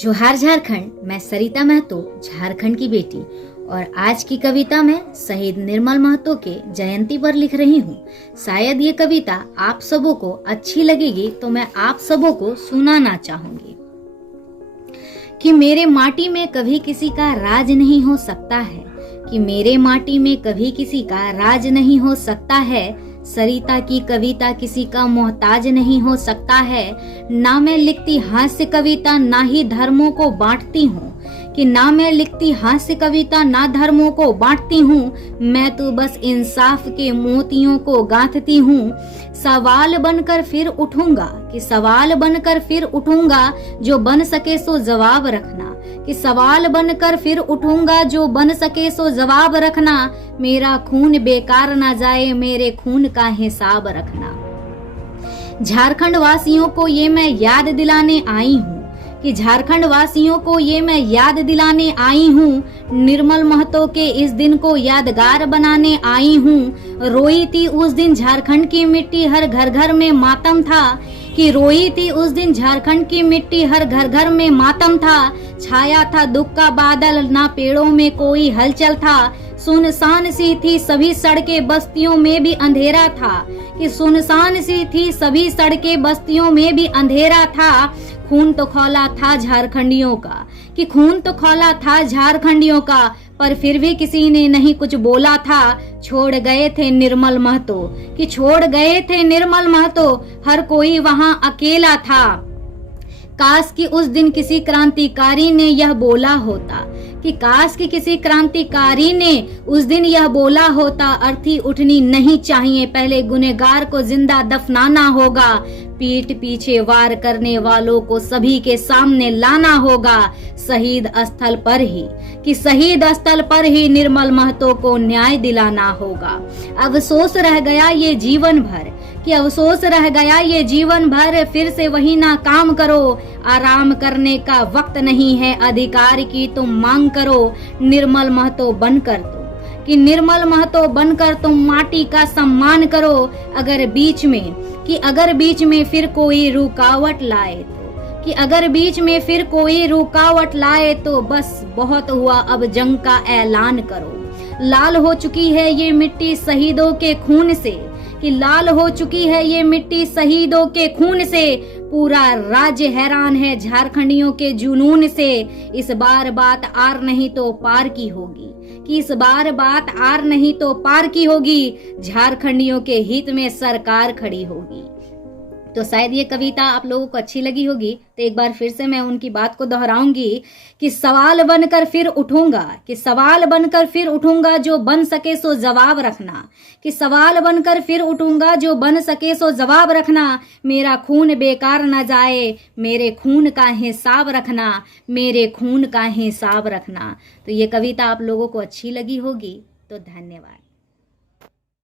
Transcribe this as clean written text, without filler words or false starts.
जोहार झारखंड। मैं सरिता महतो, झारखंड की बेटी, और आज की कविता मैं शहीद निर्मल महतो के जयंती पर लिख रही हूँ। शायद ये कविता आप सबों को अच्छी लगेगी, तो मैं आप सबों को सुनाना चाहूंगी कि मेरे माटी में कभी किसी का राज नहीं हो सकता है, कि मेरे माटी में कभी किसी का राज नहीं हो सकता है। सरिता की कविता किसी का मोहताज नहीं हो सकता है। ना मैं लिखती हास्य कविता, ना ही धर्मों को बांटती हूँ, कि ना मैं लिखती हास्य कविता, ना धर्मों को बांटती हूँ। मैं तो बस इंसाफ के मोतियों को गांथती हूँ। सवाल बनकर फिर उठूंगा, कि सवाल बनकर फिर उठूंगा, जो बन सके सो जवाब रखना, कि सवाल बनकर फिर उठूंगा, जो बन सके सो जवाब रखना। मेरा खून बेकार ना जाए, मेरे खून का हिसाब रखना। झारखंड वासियों को ये मैं याद दिलाने आई हूँ, कि झारखंड वासियों को ये मैं याद दिलाने आई हूँ। निर्मल महतो के इस दिन को यादगार बनाने आई हूँ। रोई थी उस दिन झारखंड की मिट्टी, हर घर घर में मातम था, कि रोई थी उस दिन झारखंड की मिट्टी, हर घर घर में मातम था। छाया था दुख का बादल, ना पेड़ों में कोई हलचल था। सुनसान सी थी सभी सड़कें, बस्तियों में भी अंधेरा था, कि सुनसान सी थी सभी सड़कें, बस्तियों में भी अंधेरा था। खून तो खौला था झारखंडियों का, कि खून तो खौला था झारखंडियों का, पर फिर भी किसी ने नहीं कुछ बोला था। छोड़ गए थे निर्मल महतो, कि छोड़ गए थे निर्मल महतो, हर कोई वहां अकेला था। काश कि उस दिन किसी क्रांतिकारी ने यह बोला होता, कि काश कि किसी क्रांतिकारी ने उस दिन यह बोला होता। अर्थी उठनी नहीं चाहिए, पहले गुनहगार को जिंदा दफनाना होगा। पीठ पीछे वार करने वालों को सभी के सामने लाना होगा। शहीद स्थल पर ही, कि शहीद स्थल पर ही निर्मल महतो को न्याय दिलाना होगा। अफसोस रह गया ये जीवन भर, कि अफसोस रह गया ये जीवन भर, फिर से वही ना काम करो। आराम करने का वक्त नहीं है, अधिकार की तुम मांग करो। निर्मल महतो बनकर तुम, कि निर्मल महतो बनकर तुम माटी का सम्मान करो। अगर बीच में फिर कोई रुकावट लाए तो, कि अगर बीच में फिर कोई रुकावट लाए तो बस बहुत हुआ, अब जंग का ऐलान करो। लाल हो चुकी है ये मिट्टी शहीदों के खून से, कि लाल हो चुकी है ये मिट्टी शहीदों के खून से। पूरा राज्य हैरान है झारखंडियों के जुनून से। इस बार बात आर नहीं तो पार की होगी, कि इस बार बात आर नहीं तो पार की होगी। झारखंडियों के हित में सरकार खड़ी होगी। तो शायद ये कविता आप लोगों को अच्छी लगी होगी। तो एक बार फिर से मैं उनकी बात को दोहराऊंगी, कि सवाल बनकर फिर उठूंगा, कि सवाल बनकर फिर उठूंगा, जो बन सके सो जवाब रखना, कि सवाल बनकर फिर उठूंगा, जो बन सके सो जवाब रखना। मेरा खून बेकार न जाए, मेरे खून का हिसाब रखना, मेरे खून का हिसाब रखना। तो ये कविता आप लोगों को अच्छी लगी होगी। तो धन्यवाद।